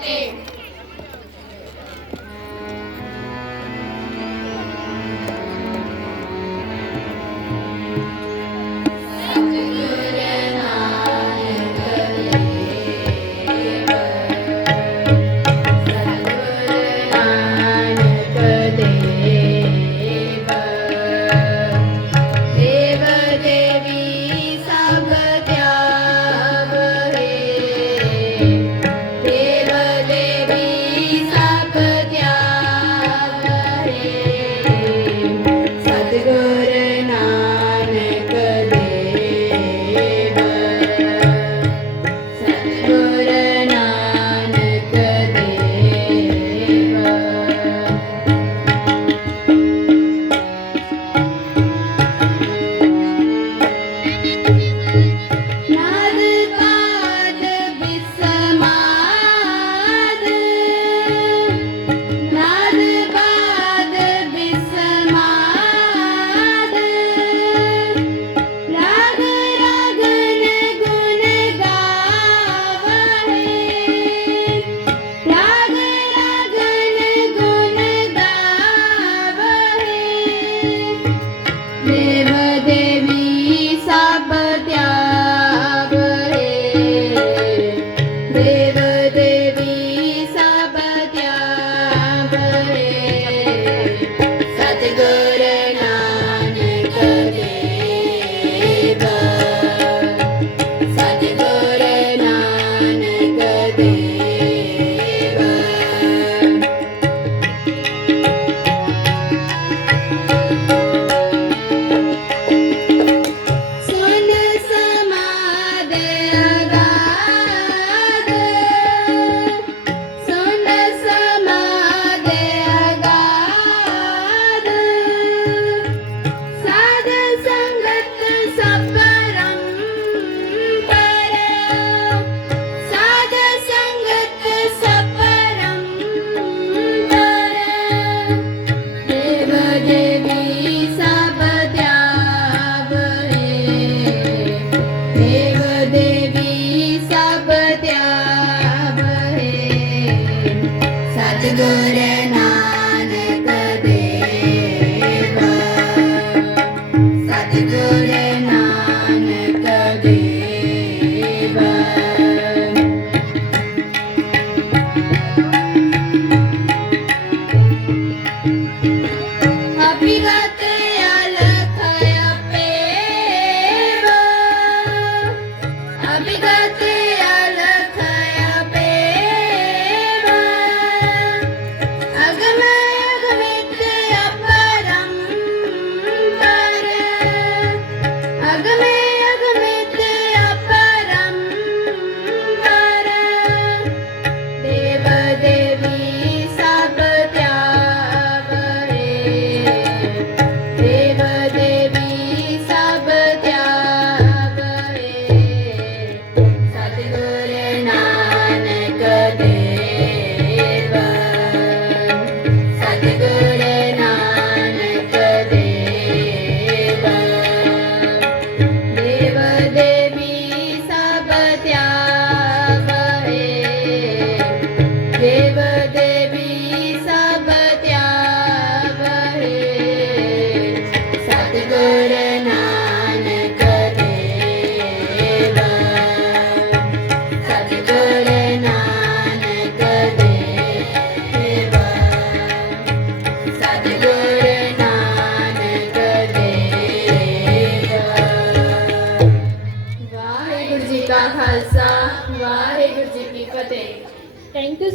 Fatih. Satgur Nanak Dev. Satgur Nanak Dev. ਅਭਿਗਤ Alakh ਅਪੇਵ ਅਭਿਗਤ Khalsa Waheguru ji Ki Fateh. Thank you